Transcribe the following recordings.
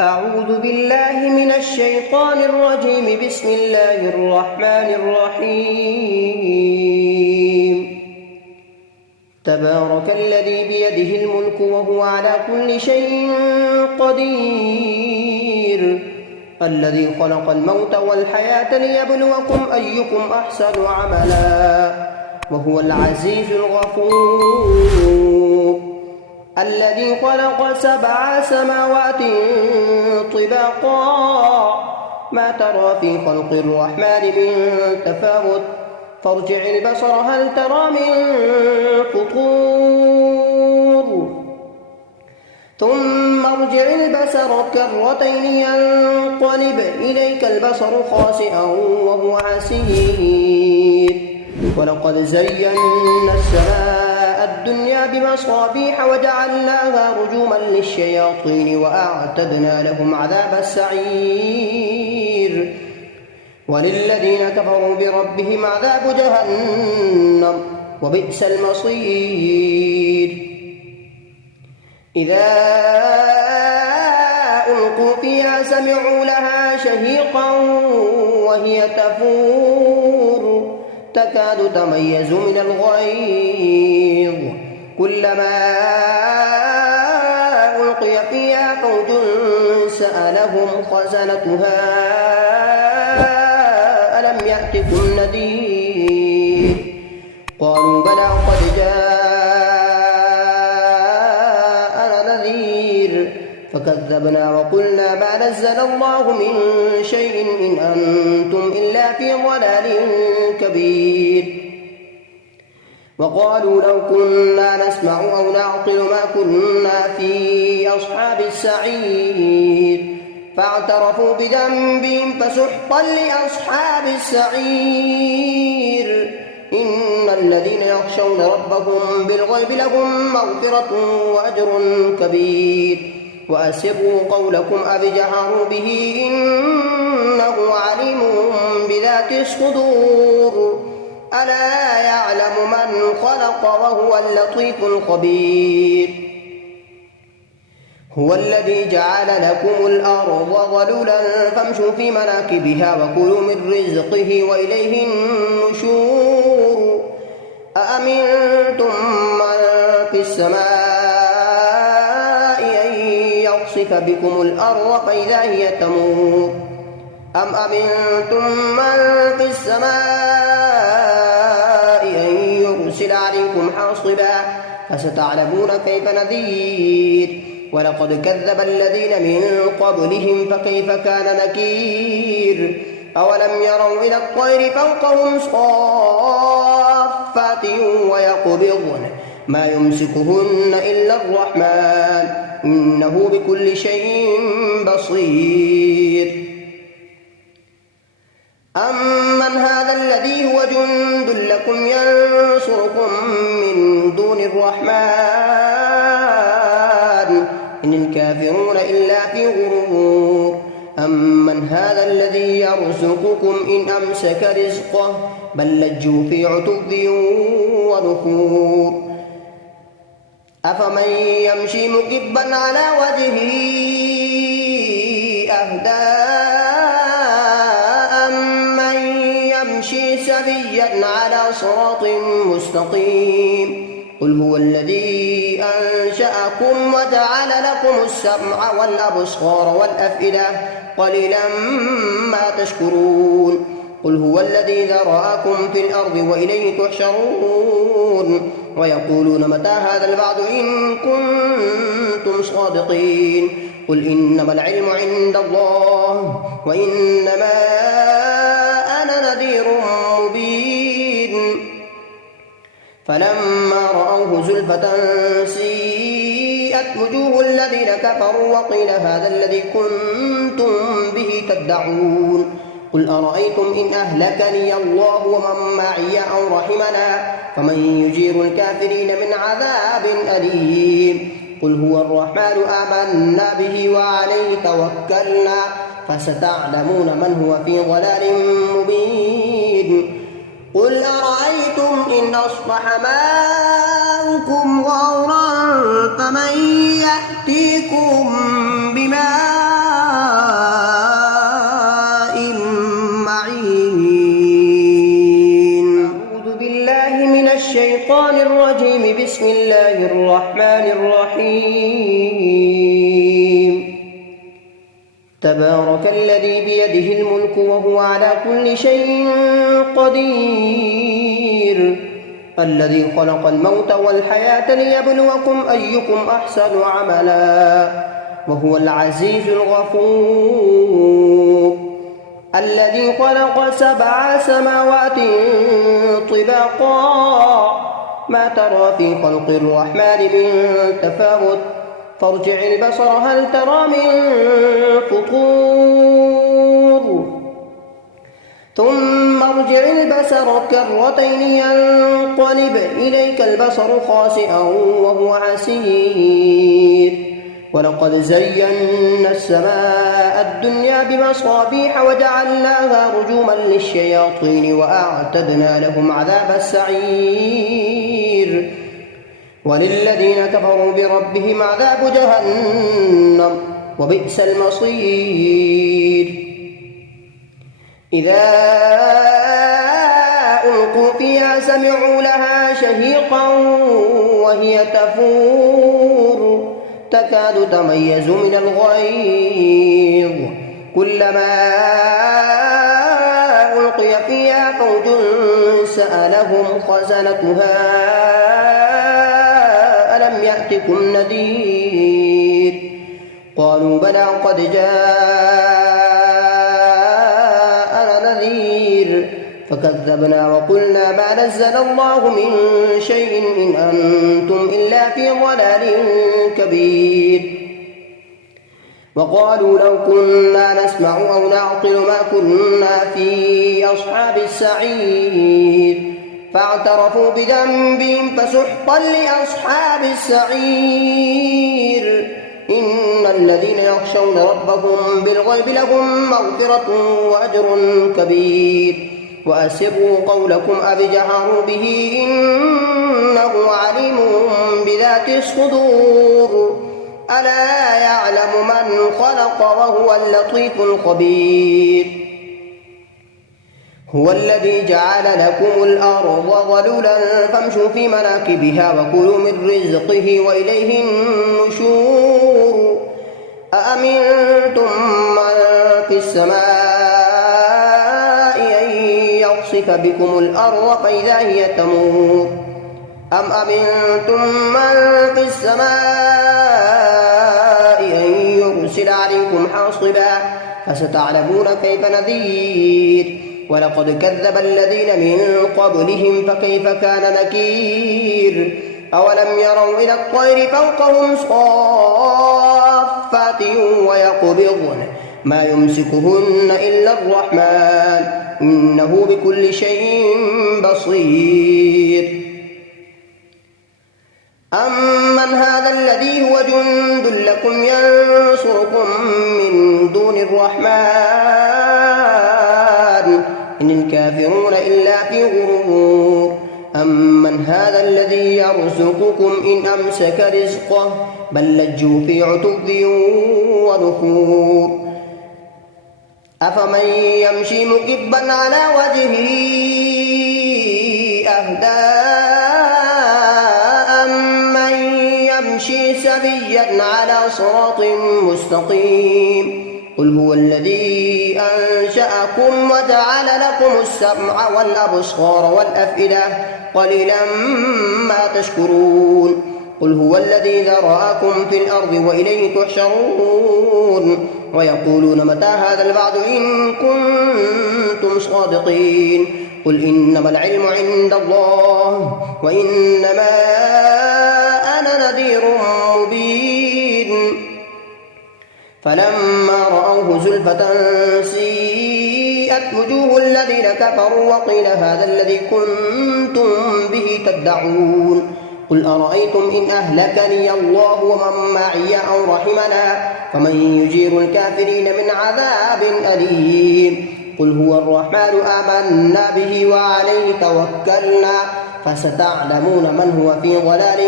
أعوذ بالله من الشيطان الرجيم. بسم الله الرحمن الرحيم. تبارك الذي بيده الملك وهو على كل شيء قدير، الذي خلق الموت والحياة ليبلوكم أيكم أحسن عملا، وهو العزيز الغفور. الذي خلق 7 سماوات طباقا، ما ترى في خلق الرحمن من تفاوت، فارجع البصر هل ترى من فطور، ثم ارجع البصر كرتين ينقلب إليك البصر خاسئا وهو حسير. ولقد زينا السماء الدنيا بمصابيح وجعلناها رجوما للشياطين وأعتدنا لهم عذاب السعير. وللذين كفروا بربهم عذاب جهنم وبئس المصير. إذا ألقوا فيها سمعوا لها شهيقا وهي تفور، تكاد تميز من الغيظ، كلما ألقي فيها فوج سألهم خزنتها ألم يأتكم نذير، قالوا بلى قد جاءنا نذير، فكذبنا وقلنا ما نزل الله من شيء إن أنتم إلا في ضلال كبير. وقالوا لو كنا نسمع أو نعقل ما كنا في أصحاب السعير، فاعترفوا بذنبهم فسحقا لأصحاب السعير. إن الذين يخشون ربهم بالغيب لهم مغفرة وأجر كبير. وأسروا قولكم أو اجهروا به إنه عليم بذات الصدور. ألا يعلم من خلق وهو اللطيف الخبير. هو الذي جعل لكم الأرض ظلولا فامشوا في مناكبها وكلوا من رزقه وإليه النشور. أأمنتم من في السماء أن يخسف بكم الأرض فإذا هي تمور، أم أمنتم من في السماء أن يرسل عليكم حاصبا، فستعلمون كيف نذير. ولقد كذب الذين من قبلهم فكيف كان نكير. أولم يروا إلى الطير فوقهم صافات ويقبضن ما يمسكهن إلا الرحمن إنه بكل شيء بصير. أمن هذا الذي هو جند لكم ينصركم من دون الرحمن إن الكافرون إلا في غرور. أمن هذا الذي يرزقكم إن أمسك رزقه بل لجوا في عتو ونفور. أفمن يمشي مكبا على وجهه أهدى أمن يمشي سويا على صراط مستقيم. قل هو الذي أنشأكم وجعل لكم السمع والأبصار والأفئدة قليلا ما تشكرون. قل هو الذي ذرأكم في الأرض وإليه تحشرون. ويقولون متى هذا الوعد إن كنتم صادقين. قل إنما العلم عند الله وإنما أنا نذير مبين. فلما رأوه زلفة سيئت وجوه الذين كفروا وقيل هذا الذي كنتم به تدعون. قل أرأيتم إن أهلكني الله ومن معي أو رحمنا فمن يجير الكافرين من عذاب أليم. قل هو الرحمن آمنا به وعليه توكلنا فستعلمون من هو في ضلال مبين. قل أرأيتم إن أصبح ماؤكم غورا فمن يأتيكم بماء تبارك الذي بيده الملك وهو على كل شيء قدير الذي خلق الموت والحياة ليبلوكم أيكم أحسن عملا وهو العزيز الغفور الذي خلق 7 سماوات طباقا ما ترى في خلق الرحمن من تفاوت فارجع البصر هل ترى من فطور ثم ارجع البصر كرتين ينقلب إليك البصر خاسئا وهو حسير ولقد زينا السماء الدنيا بمصابيح وجعلناها رجوما للشياطين وأعتدنا لهم عذاب السعير وللذين كفروا بربهم عذاب جهنم وبئس المصير إذا ألقوا فيها سمعوا لها شهيقا وهي تفور تكاد تميز من الغيظ كلما ألقي فيها فوج سألهم خزنتها ألم يأتكم نذير قالوا بلى قد جاءنا نذير فكذبنا وقلنا ما نزل الله من شيء إن أنتم إلا في ضلال كبير وقالوا لو كنا نسمع أو نعقل ما كنا في أصحاب السعير فاعترفوا بذنبهم فسحقا لأصحاب السعير إن الذين يخشون ربهم بالغيب لهم مغفرة وأجر كبير وأسروا قولكم أو اجهروا به إنه عليم بذات الصدور ألا يعلم من خلق وهو اللطيف الخبير هو الذي جعل لكم الأرض ظلولا فامشوا في مناكبها وكلوا من رزقه وإليه النشور أأمنتم من في السماء أن يخسف بكم الأرض فإذا هي تمور أم أمنتم من في السماء أن يرسل عليكم حاصبا فستعلمون كيف نذير ولقد كذب الذين من قبلهم فكيف كان نكير أولم يروا إلى الطير فوقهم صافات ويقبضن ما يمسكهن إلا الرحمن إنه بكل شيء بصير أمن هذا الذي هو جند لكم ينصركم من دون الرحمن إن الكافرون إلا في غرور أمن هذا الذي يرزقكم إن أمسك رزقه بل لجوا في عتب ونفور أفمن يمشي مكبا على وجهه أهدى أمن يمشي سويا على صراط مستقيم قل هو الذي أنشأكم وجعل لكم السمع والأبصار والأفئدة قليلا ما تشكرون قل هو الذي ذرأكم في الأرض وإليه تحشرون ويقولون متى هذا الوعد إن كنتم صادقين قل إنما العلم عند الله وإنما أنا نذير مبين فلما رأوه زلفة سيئت وجوه الذين كفروا وقيل هذا الذي كنتم به تدعون قل أرأيتم إن أهلكني الله ومن معي أو رحمنا فمن يجير الكافرين من عذاب أليم قل هو الرحمن آمنا به وعليه توكلنا فستعلمون من هو في ضلال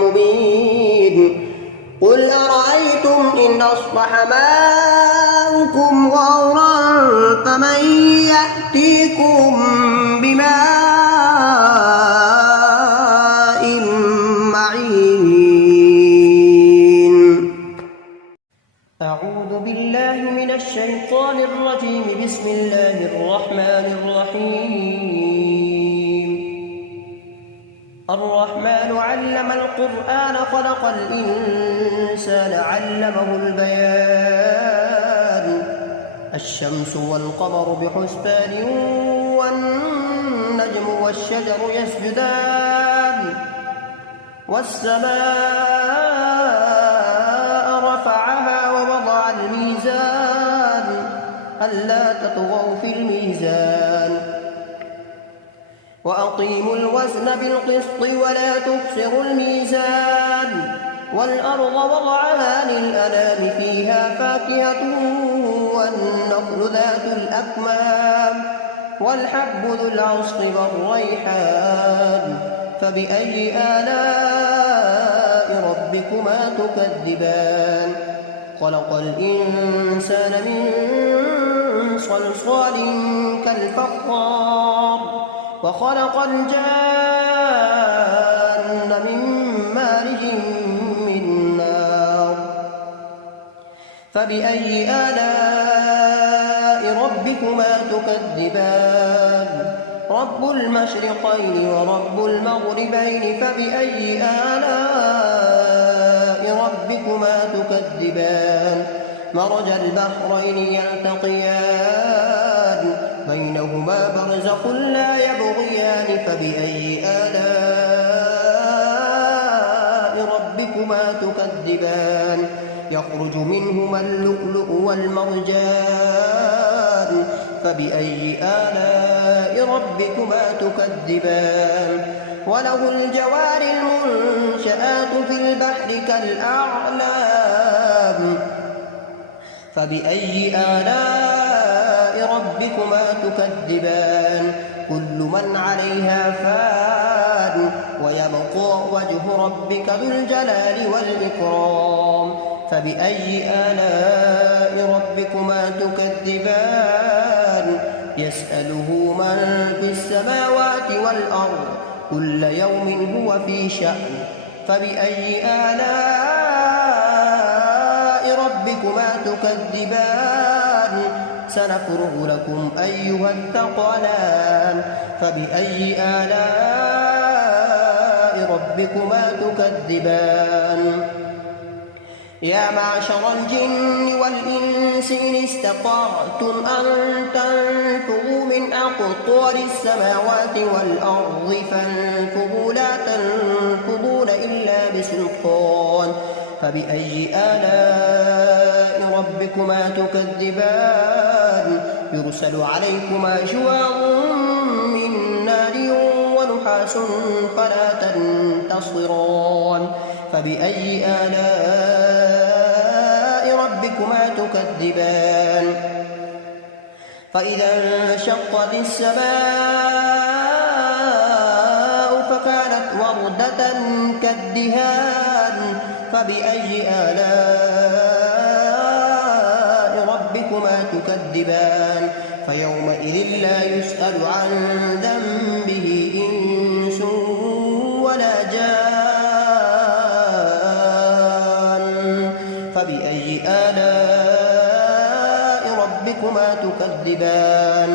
مبين قل أرأيتم إن أصبح ماؤكم غورا فمن يأتيكم بماء معين أعوذ بالله من الشيطان الرجيم. بسم الله الرحمن الرحيم. الرحمن علم القرآن خلق الإنسان علمه البيان. الشمس والقمر بحسبان والنجم والشجر يسجدان. والسماء رفعها ووضع الميزان ألا تطغوا في الميزان وأقيموا الوزن بالقسط ولا تخسروا الميزان. والأرض وضعها للأنام فيها فاكهة والنخل ذات الأكمام والحب ذو العصف والريحان. فبأي آلاء ربكما تكذبان؟ خلق الإنسان من صلصال كالفخار وخلق الجان من مارج من نار. فبأي آلاء ربكما تكذبان؟ رب المشرقين ورب المغربين. فبأي آلاء ربكما تكذبان؟ مرج البحرين يلتقيان بينهما برزخ لا يبغيان. فبأي آلاء ربكما تكذبان؟ يخرج منهما اللؤلؤ والمرجان. فبأي آلاء ربكما تكذبان؟ وله الجوار المنشآت في البحر كالأعلام. فبأي آلاء ربكما تكذبان؟ كل من عليها فان ويبقى وجه ربك ذو الجلال والإكرام. فبأي آلاء ربكما تكذبان؟ يسأله من في السماوات والأرض كل يوم هو في شأن. فبأي آلاء ربكما تكذبان؟ سنفرغ لكم أيها الثقلان. فبأي آلاء ربكما تكذبان؟ يا معشر الجن والإنس إن استطعتم أن تنفذوا من أقطار السماوات والأرض فانفذوا لا تنفذون إلا بسلطان. فبأي آلاء ربكما تكذبان؟ يرسل عليكما شواظ من نار ونحاس فلا تنتصران. فبأي آلاء ربكما تكذبان؟ فإذا انشقت السماء فكانت وردة كالدهان. فبأي آلاء ربكما تكذبان؟ فيومئذ لا يسأل عن ذنبه إنس ولا جان. فبأي آلاء ربكما تكذبان؟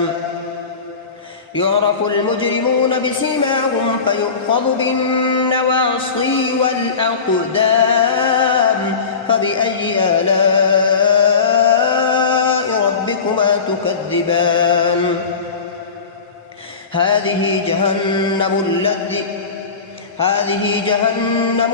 يعرف المجرمون بسيماهم فيؤخذ بالنواصي والأقدام. فبأي آلاء ربكما تكذبان؟ هذه جهنم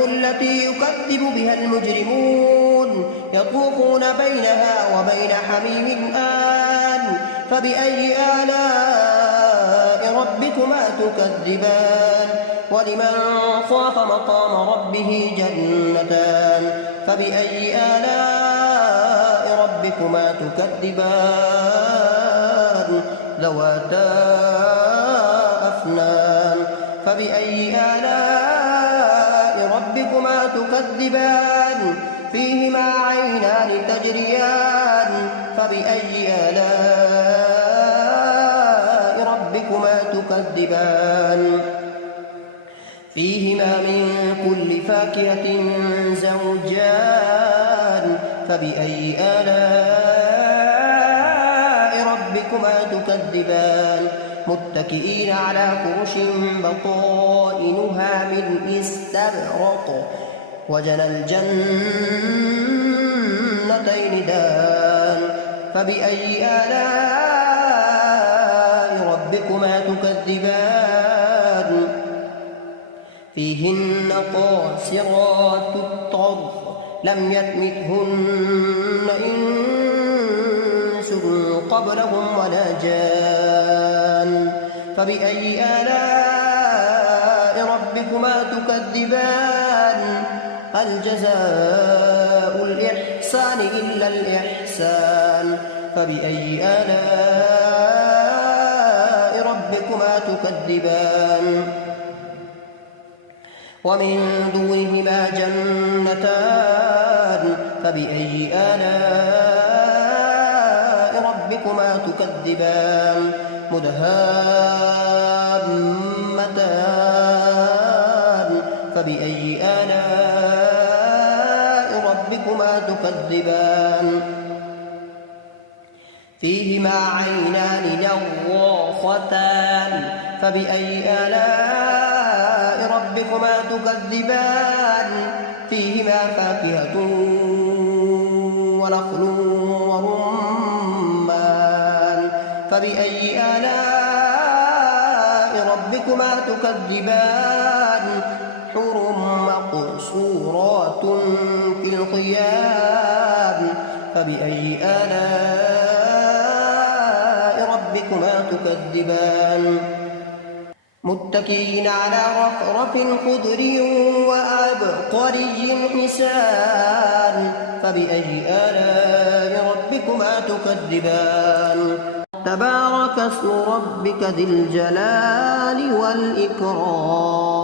التي يكذب بها المجرمون يطوفون بينها وبين حميم آن. فبأي آلاء ربكما تكذبان؟ ولمن خاف مقام ربه جنتان. فبأي آلاء ربكما تكذبان؟ ذواتا أفنان. فبأي آلاء ربكما تكذبان؟ فيهما عينان تجريان. فبأي آلاء ربكما تكذبان؟ فيهما من كل فاكهة زوجان. فبأي آلاء ربكما تكذبان متكئين على فرش بطائنها من استبرق وجنى الجنتين دان فبأي آلاء ربكما تكذبان فيهن قاصرات الطرف لم يطمثهن إنس قبلهم ولا جان فبأي آلاء ربكما تكذبان هل جزاء الإحسان إلا الإحسان فبأي آلاء ربكما تكذبان ومن دونهما جنتان فبأي آلاء ربكما تكذبان مدهامتان فبأي آلاء ربكما تكذبان فيهما عينان نضاختان فبأي آلاء ربكما تكذبان فيهما فاكهة ونخل ورمان فبأي آلاء ربكما تكذبان حور مقصورات في الخيام فبأي آلاء ربكما تكذبان متكئين على رفرف خضر وعبقري حسان فبأي آلاء ربكما تكذبان تبارك اسم ربك ذي الجلال والإكرام